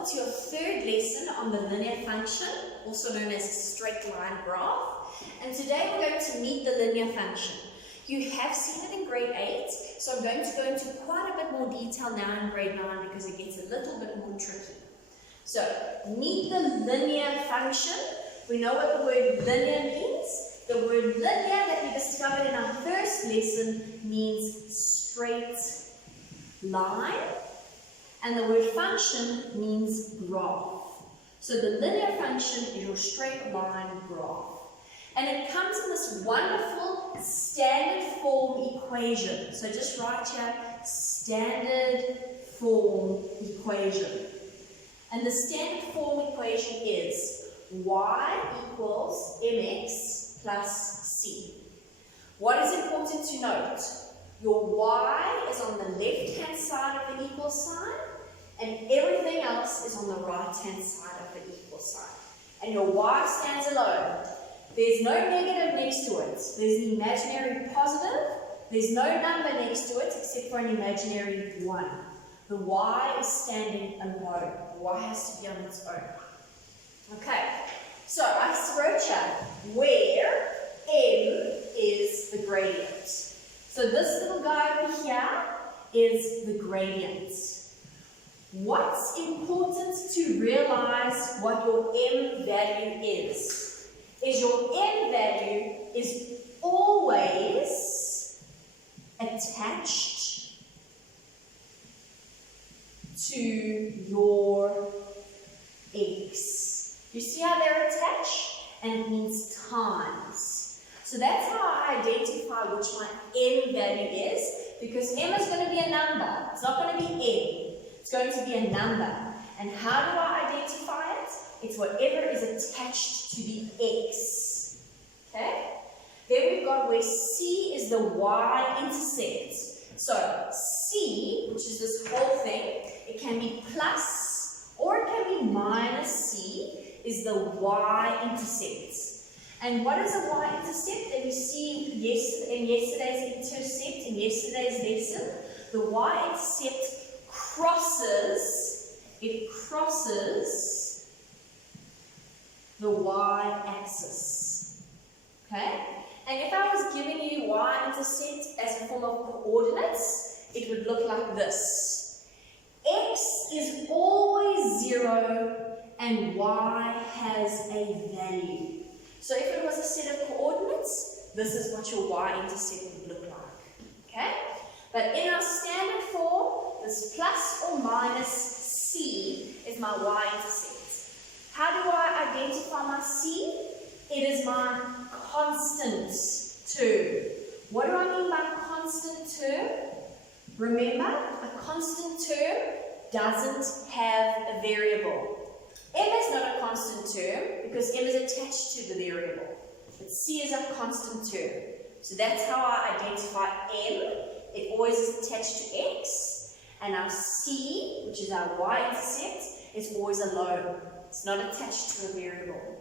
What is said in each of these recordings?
welcome to your third lesson on the linear function, also known as a straight line graph. And today we're going to meet the linear function. You have seen it in grade 8, so I'm going to go into quite a bit more detail now in grade 9 because it gets a little bit more tricky. So, meet the linear function. We know what the word linear means. The word linear that we discovered in our first lesson means straight line. And the word function means graph. So the linear function is your straight line graph. And it comes in this wonderful standard form equation. So just write here, standard form equation. And the standard form equation is y equals mx plus c. What is important to note? Your y is on the left-hand side of the equal sign, and everything else is on the right-hand side of the equal sign. And your y stands alone. There's no negative next to it. There's an imaginary positive. There's no number next to it except for an imaginary 1. The y is standing alone. The y has to be on its own. Okay, so I wrote here where m is the gradient. So this little guy over here is the gradient. What's important to realize what your m value is your m value is always attached to your x. You see how they're attached? And it means times. So that's how I identify which my m value is, because m is going to be a number. It's not going to be n. It's going to be a number. And how do I identify it? It's whatever is attached to the x. Okay? Then we've got where c is the y-intercept. So c, which is this whole thing, it can be plus or it can be minus c, is the y-intercept. And what is a y-intercept that you see in yesterday's intercept, in yesterday's lesson? The y-intercept crosses the y-axis. Okay? And if I was giving you y-intercept as a form of coordinates, it would look like this. X is always 0 and y has a value. So if it was a set of coordinates, this is what your y-intercept would look like. Okay? But in our standard form, this plus or minus c is my y-intercept. How do I identify my c? It is my constant term. What do I mean by constant term? Remember, a constant term doesn't have a variable. M is not a constant term because M is attached to the variable. But C is a constant term. So that's how I identify M. It always is attached to X. And our C, which is our y-intercept, is always alone. It's not attached to a variable.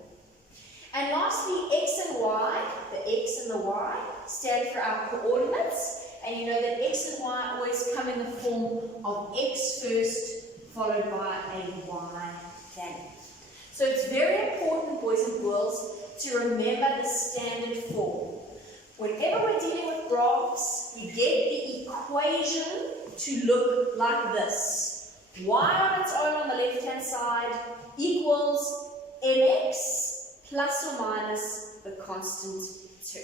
And lastly, X and Y, the X and the Y, stand for our coordinates. And you know that X and Y always come in the form of X first, followed by a Y value. So it's very important, boys and girls, to remember the standard form. Whenever we're dealing with graphs, we get the equation to look like this. Y on its own on the left-hand side equals mx plus or minus the constant term.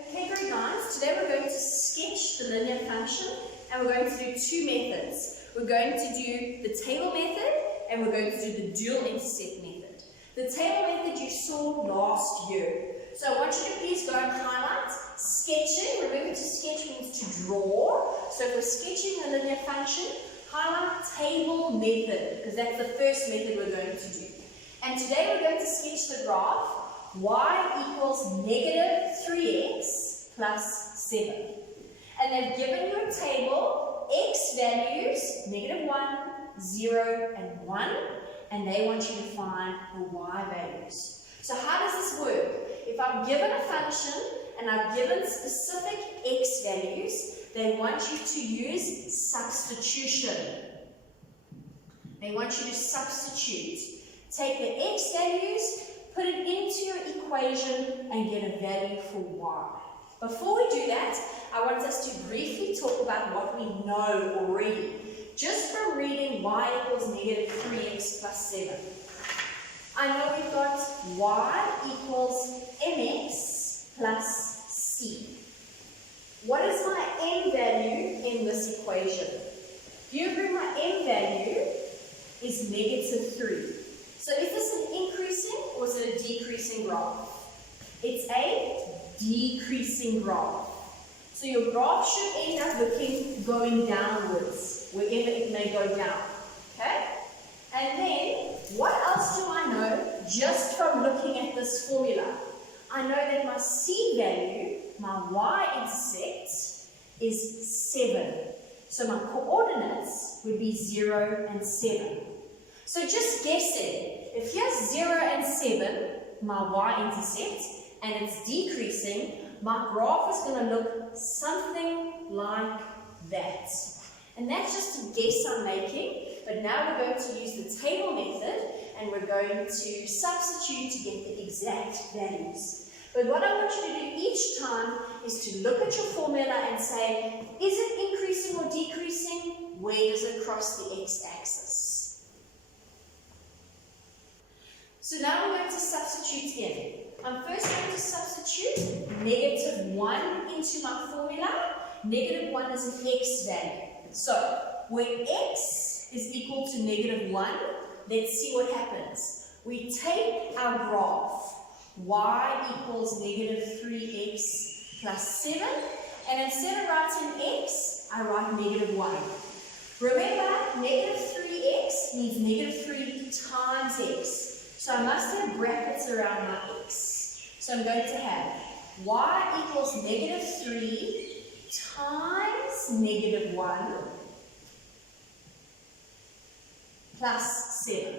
Okay, grade 9s, today we're going to sketch the linear function and we're going to do two methods. We're going to do the table method and we're going to do the dual intercept method. The table method you saw last year. So I want you to please go and highlight sketching. Remember, to sketch means to draw. So if we're sketching a linear function, highlight table method because that's the first method we're going to do. And today we're going to sketch the graph y equals negative 3x plus 7. And they've given you a table, x values, negative 1, 0, and 1, and they want you to find the y values. So how does this work? If I'm given a function and I've given specific x values, they want you to use substitution. They want you to substitute. Take the x values, put it into your equation, and get a value for y. Before we do that, I want us to briefly talk about what we know already, just from reading y equals negative 3x plus 7. I know we've got y equals mx plus c. What is my m value in this equation? Do you agree my m value is negative 3? So is this an increasing or is it a decreasing graph? It's a decreasing graph. So your graph should end up going downwards, wherever it may go down. Okay? And then, what else do I know just from looking at this formula? I know that my c value, my y-intercept, is 7. So my coordinates would be 0 and 7. So just guessing, if here's 0 and 7, my y-intercept, and it's decreasing, my graph is going to look something like that. And that's just a guess I'm making, but now we're going to use the table method, and we're going to substitute to get the exact values. But what I want you to do each time is to look at your formula and say, is it increasing or decreasing? Where does it cross the x-axis? So now we're going to substitute in. I'm first going to substitute negative 1 into my formula. Negative 1 is an x value. So, where x is equal to negative 1, let's see what happens. We take our graph, y equals negative 3x plus 7, and instead of writing x, I write negative 1. Remember, negative 3x means negative 3 times x. So I must have brackets around my x. So I'm going to have y equals negative 3 times negative 1 plus 7.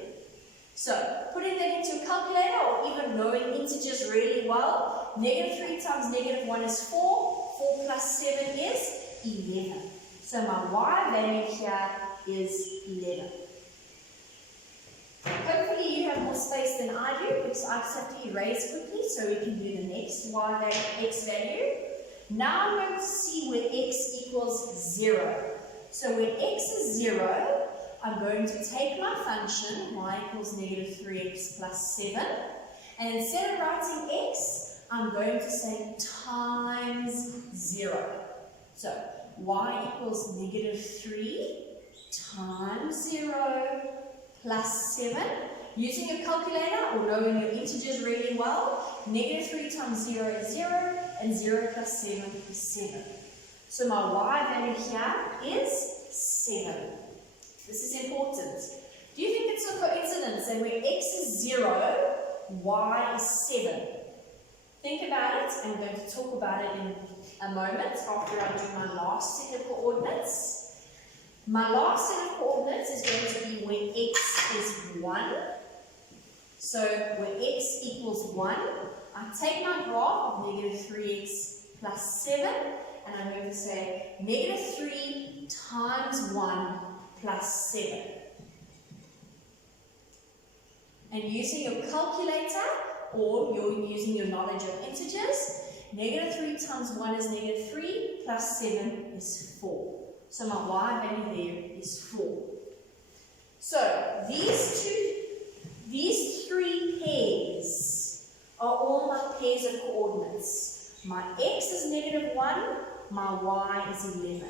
So, putting that into a calculator or even knowing integers really well, negative 3 times negative 1 is 4. 4 plus 7 is 11. So my y value here is 11. Hopefully you have more space than I do because I just have to erase quickly so we can do the next y value, x value. Now I'm going to see where x equals 0. So when x is 0, I'm going to take my function, y equals negative 3x plus 7, and instead of writing x, I'm going to say times 0. So y equals negative 3 times 0 plus 7. Using a calculator or knowing your integers really well, negative 3 times 0 is 0, and 0 plus 7 is 7. So my y value here is 7. This is important. Do you think it's a coincidence that when x is 0, y is 7? Think about it, and we're going to talk about it in a moment after I do my last set of coordinates. My last set of coordinates is going to be when x is 1. So when x equals 1, I take my graph of negative 3x plus 7, and I'm going to say negative 3 times 1 plus 7. And using your calculator or using your knowledge of integers, negative 3 times 1 is negative 3 plus 7 is 4. So my y value there is 4. So these three pairs are all my pairs of coordinates. My x is negative 1, my y is 11.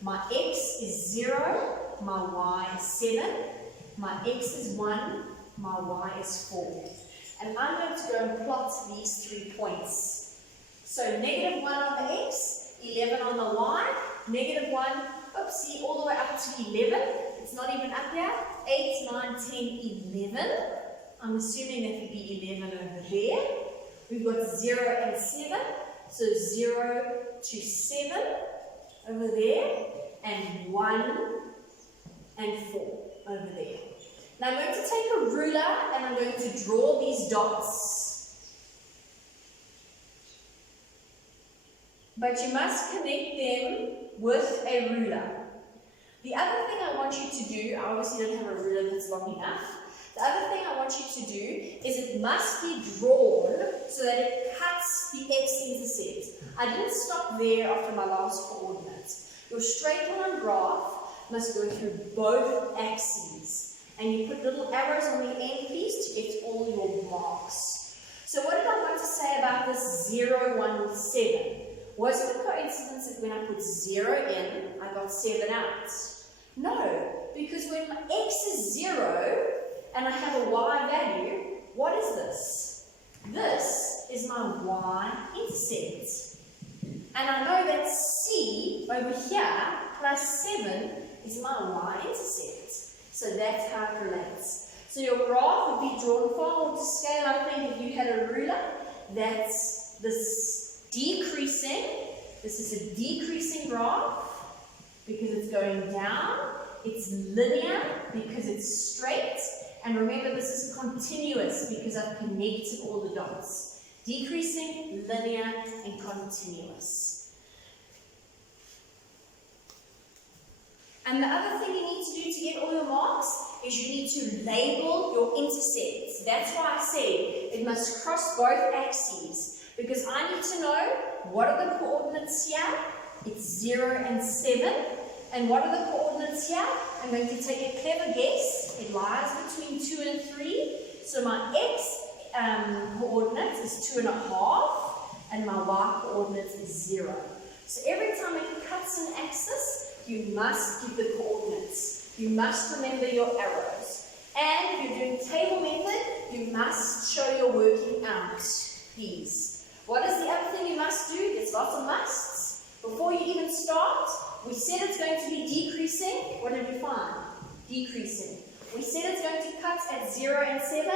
My x is 0, my y is 7, my x is 1, my y is 4. And I'm going to go and plot these 3 points. So negative 1 on the x, 11 on the y, negative 1, oopsie, all the way up to 11. It's not even up here. 8, 9, 10, 11. I'm assuming that would be 11 over there. We've got 0 and 7. So 0 to 7 over there. And 1 and 4 over there. Now I'm going to take a ruler and I'm going to draw these dots. But you must connect them with a ruler. The other thing I want you to do, I obviously don't have a ruler that's long enough. The other thing I want you to do is it must be drawn so that it cuts the x-intercept. I didn't stop there after my last coordinates. Your straight line graph must go through both axes. And you put little arrows on the end, please, to get all your marks. So what did I want to say about this 0, 1, 7? Was it a coincidence that when I put 0 in, I got 7 out? No, because when my x is 0, and I have a y value, what is this? This is my y-intercept. And I know that c over here plus 7 is my y-intercept. So that's how it relates. So your graph would be drawn far more to scale, I think, if you had a ruler. That's this decreasing. This is a decreasing graph because it's going down. It's linear because it's straight. And remember, this is continuous because I've connected all the dots. Decreasing, linear, and continuous. And the other thing you need to do to get all your marks is you need to label your intercepts. That's why I said it must cross both axes, because I need to know what are the coordinates here. It's 0 and 7. And what are the coordinates here? I'm going to take a clever guess. It lies between 2 and 3. So my x coordinate is 2.5, and my y coordinate is 0. So every time it cuts an axis, you must give the coordinates. You must remember your arrows. And if you're doing table method, you must show your working out, please. What is the other thing you must do? There's lots of musts. Before you even start, we said it's going to be decreasing. What did we find? Decreasing. We said it's going to cut at 0 and 7.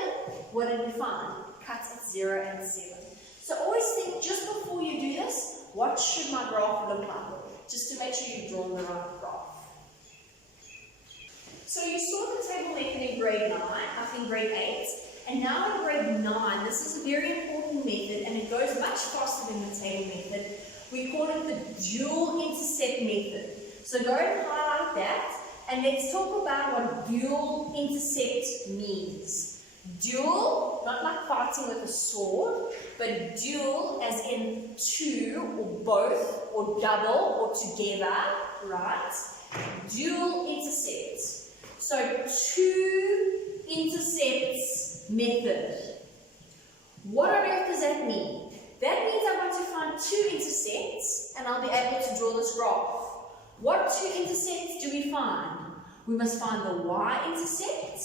What did we find? Cut at 0 and 7. So always think, just before you do this, what should my graph look like? Just to make sure you've drawn the right graph. So you saw the table method in grade 9, I think grade 8. And now in grade 9, this is a very important method, and it goes much faster than the table method. We call it the dual intercept method. So go and highlight that, and let's talk about what dual intercept means. Dual, not like fighting with a sword, but dual as in two or both or double or together, right? Dual intercept. So two intercepts method. What on earth does that mean? That means I want to find two intercepts, and I'll be able to draw this graph. What two intercepts do we find? We must find the y-intercept,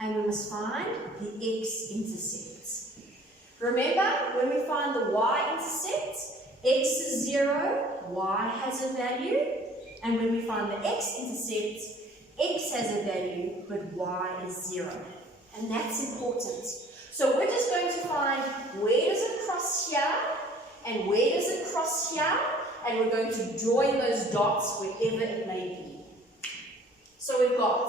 and we must find the x-intercept. Remember, when we find the y-intercept, x is 0, y has a value, and when we find the x-intercept, x has a value, but y is 0. And that's important. So we're just going to find where does it cross here, and where does it cross here, and we're going to join those dots wherever it may be. So we've got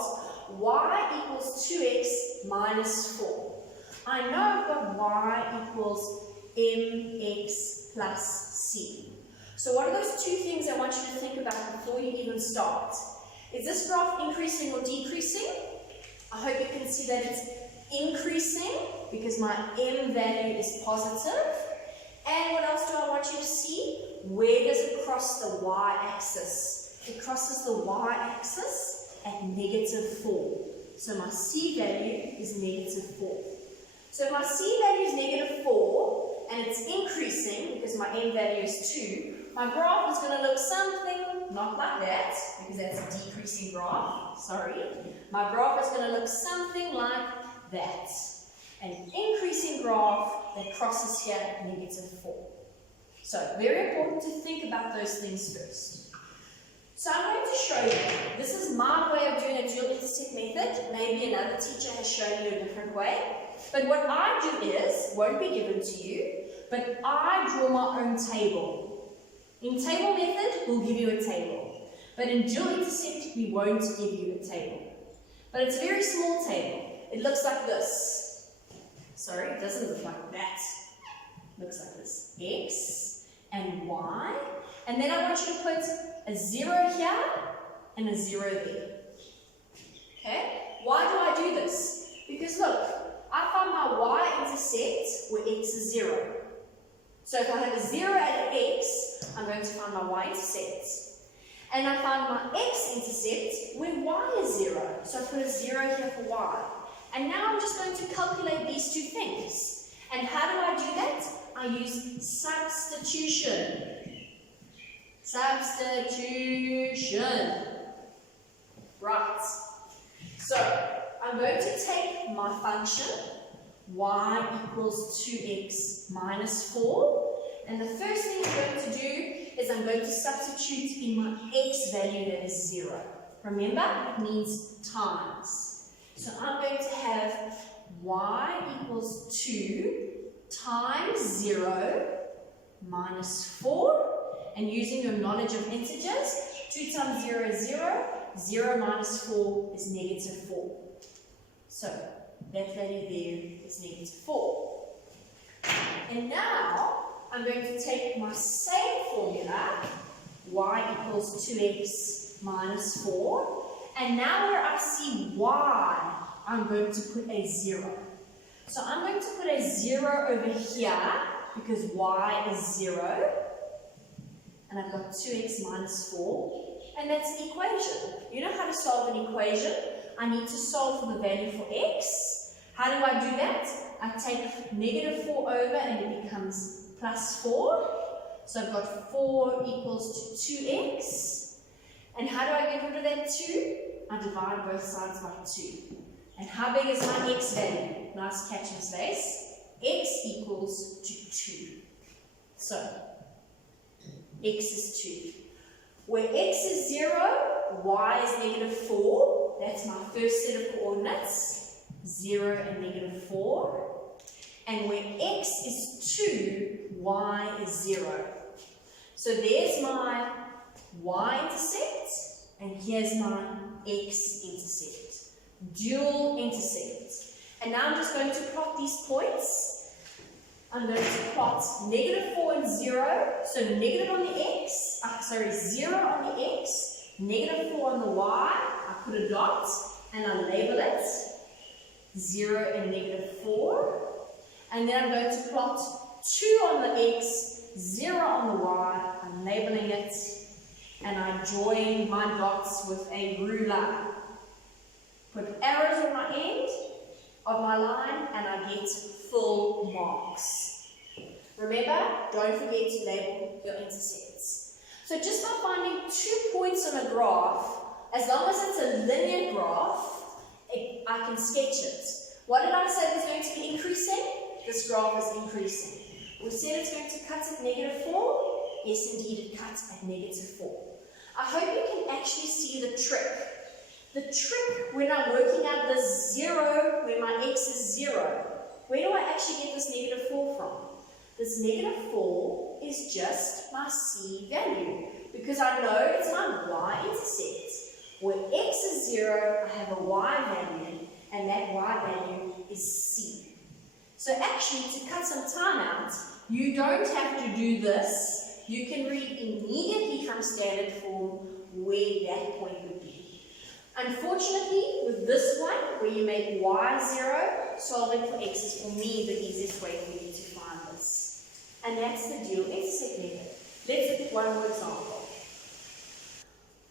y equals 2x minus 4. I know I've got y equals mx plus c. So what are those two things I want you to think about before you even start? Is this graph increasing or decreasing? I hope you can see that it's increasing because my m value is positive. And what else do I want you to see? Where does it cross the y-axis? It crosses the y-axis at -4. So my c value is -4. So if my c value is -4 and it's increasing because my m value is 2, my graph is going to look something not like that, because that's a decreasing graph, sorry. My graph is going to look something like that. An increasing graph that crosses here at -4. So, very important to think about those things first. So I'm going to show you. This is my way of doing a dual intercept method. Maybe another teacher has shown you a different way. But what I do is, won't be given to you, but I draw my own table. In table method, we'll give you a table. But in dual intercept, we won't give you a table. But it's a very small table. It looks like this. Sorry, it doesn't look like that. It looks like this. X and Y. And then I want you to put a 0 here and a 0 there. Okay? Why do I do this? Because look, I find my y-intercept where x is 0. So if I have a 0 at x, I'm going to find my y-intercept. And I find my x-intercept where y is 0. So I put a 0 here for y. And now I'm just going to calculate these two things. And how do I do that? I use substitution. Substitution. Right. So I'm going to take my function, y equals 2x minus 4. And the first thing I'm going to do is I'm going to substitute in my x value that is 0. Remember, it means times. So I'm going to have y equals 2 times 0 minus 4. And using your knowledge of integers, 2 times 0 is 0. 0 minus 4 is negative 4. So that value there is negative 4. And now I'm going to take my same formula, y equals 2x minus 4. And now where I see y, I'm going to put a 0. So I'm going to put a 0 over here because y is 0. And I've got 2x minus 4. And that's an equation. You know how to solve an equation? I need to solve for the value for x. How do I do that? I take negative 4 over and it becomes plus 4. So I've got 4 equals to 2x. And how do I get rid of that 2? I divide both sides by 2. And how big is my x value? Nice catch in space. X equals to 2. So, x is 2. Where x is 0, y is negative 4. That's my first set of coordinates. 0 and negative 4. And where x is 2, y is 0. So there's my y-intercept, and here's my x-intercept. Dual intercept. And now I'm just going to plot these points. I'm going to plot negative 4 and 0. So negative on the x, 0 on the x, negative 4 on the y. I put a dot and I label it 0 and negative 4. And then I'm going to plot 2 on the x, 0 on the y. I'm labeling it. And I join my dots with a ruler. Put arrows on my end of my line and I get full marks. Remember, don't forget to label your intercepts. So just by finding 2 points on a graph, as long as it's a linear graph, I can sketch it. What did I say was going to be increasing? This graph is increasing. We said it's going to cut at negative 4. Yes, indeed, it cuts at negative 4. I hope you can actually see the trick. The trick when I'm working out this 0, where my x is 0, where do I actually get this negative 4 from? This negative 4 is just my c value, because I know it's my y-intercept. Where x is 0, I have a y value, and that y value is c. So actually, to cut some time out, you don't have to do this. You can read immediately from standard form where that point would be. Unfortunately, with this one, where you make y 0, solving for x is for me the easiest way for you to find this. And that's the dual intercept method. Let's look at one more example.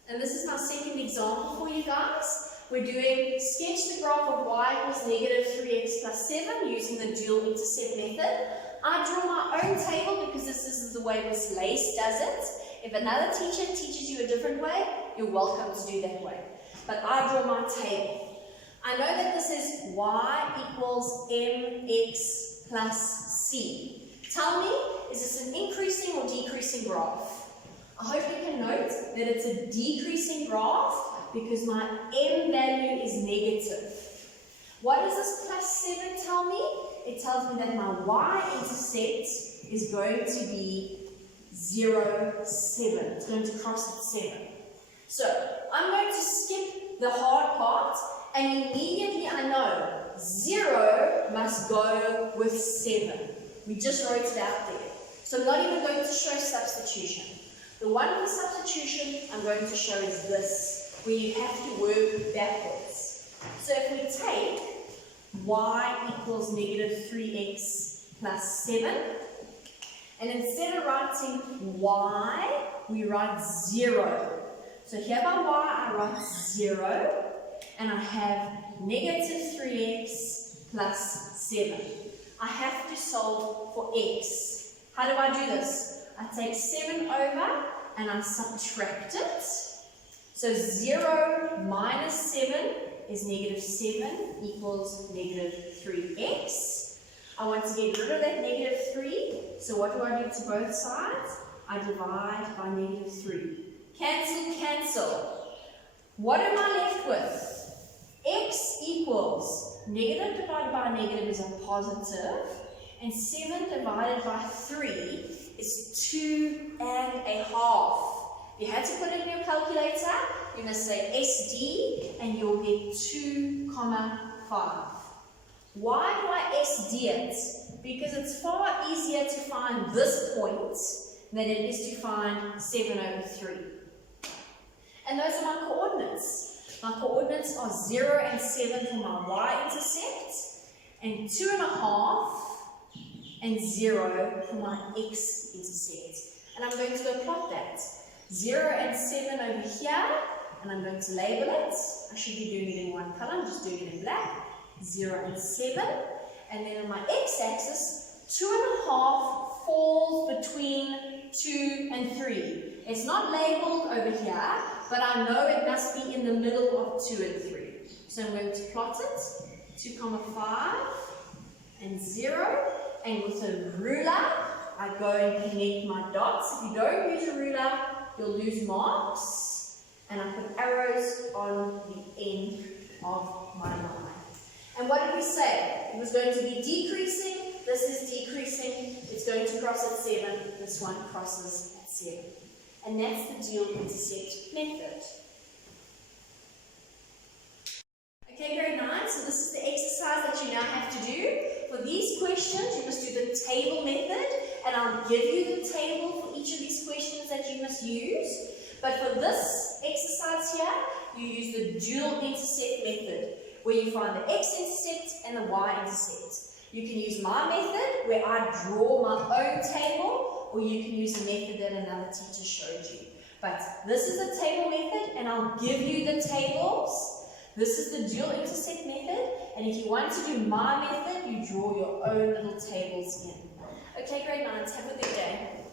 And this is my second example for you guys. We're doing sketch the graph of y equals negative 3x plus 7 using the dual intercept method. I draw my own table because this is the way Miss Lace does it. If another teacher teaches you a different way, you're welcome to do that way. But I draw my table. I know that this is y equals mx plus c. Tell me, is this an increasing or decreasing graph? I hope you can note that it's a decreasing graph because my m value is negative. What does this plus 7 tell me? It tells me that my y-intercept is going to be 0, 7. It's going to cross at 7. So I'm going to skip the hard part, and immediately I know 0 must go with 7. We just wrote it out there. So I'm not even going to show substitution. The one with the substitution I'm going to show is this, where you have to work backwards. So if we take y equals negative 3x plus 7, and instead of writing y, we write 0. So here by y, I write 0, and I have negative 3x plus 7. I have to solve for x. How do I do this? I take 7 over, and I subtract it. So 0 minus 7 is negative 7 equals negative 3x. I want to get rid of that negative 3, so what do I do to both sides? I divide by negative 3. Cancel, cancel. What am I left with? X equals negative divided by negative is a positive, and 7 divided by 3 is 2.5. You had to put it in your calculator, you must say SD, and you'll get 2,5. Why do I SD it? Because it's far easier to find this point than it is to find 7 over 3. And those are my coordinates. My coordinates are 0 and 7 for my y-intercept, and 2.5 and 0 for my x-intercept. And I'm going to go plot that. 0 and 7 over here, and I'm going to label it. I should be doing it in one color, I'm just doing it in black. 0 and 7, and then on my x-axis, 2.5 falls between 2 and 3. It's not labeled over here, but I know it must be in the middle of 2 and 3. So I'm going to plot it, 2,5 and 0, and with a ruler, I go and connect my dots. If you don't use a ruler, you'll lose marks, and I put arrows on the end of my line. And what did we say? It was going to be decreasing, this is decreasing, it's going to cross at 7, this one crosses at 7. And that's the dual intercept method. Okay, grade 9, so this is the exercise that you now have to do. For these questions, you must do the table method, and I'll give you the table for each of these questions that you must use. But for this exercise here, you use the dual intercept method, where you find the x-intercept and the y-intercept. You can use my method, where I draw my own table, or you can use a method that another teacher showed you. But this is the table method, and I'll give you the tables. This is the dual intercept method, and if you want to do my method, you draw your own little tables in. Okay, grade 9s, have a good day.